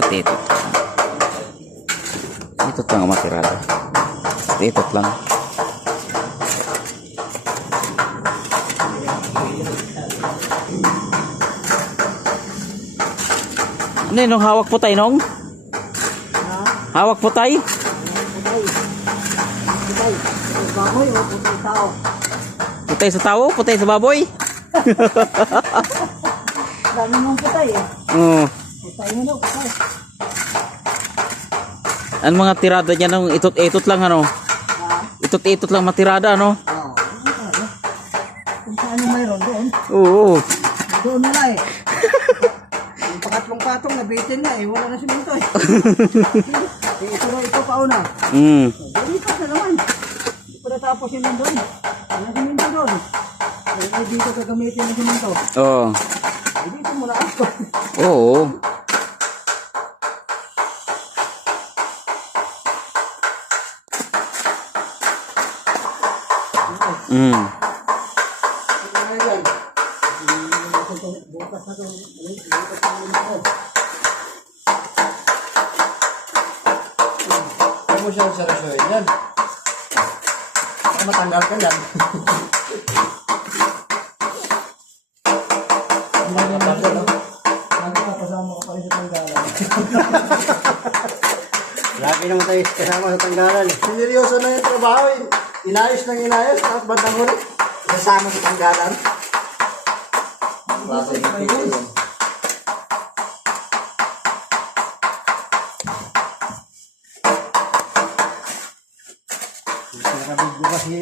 Itot lang. Itot lang ang matirada. Itot lang. Ano yun, nung hawak po tayo nung? Hawak po tayo? Putay sa tao? Putay sa baboy? Dami mong putay eh. Oo. Putay mo daw, putay. Ano mga tirada niya nung itot-itot lang ano? Itot-itot lang matirada ano? Oo. Kung saan yung mayroon doon. Oo. Doon wala eh. Yung pangatlong patong nabitin na eh. Wala na siminto eh. Ito pauna. Dito na naman. Hindi pa natapos yun doon. Wala siminto doon. Ay dito gagamitin ng siminto. Oo. Dito muna ako. Oo. Ano mo siya sa rasyon yan? Baka matanggal ka yan. Matanggal no? Kasama ka pa rin sa tanggalan. Lagi naman tayo kasama sa tanggalan. Sineryoso na yung trabaho eh. Inayos ng inayos, tapos bandang huli. Kasama sa tanggalan. Bakit yung pito yun? Nakabigyo kasi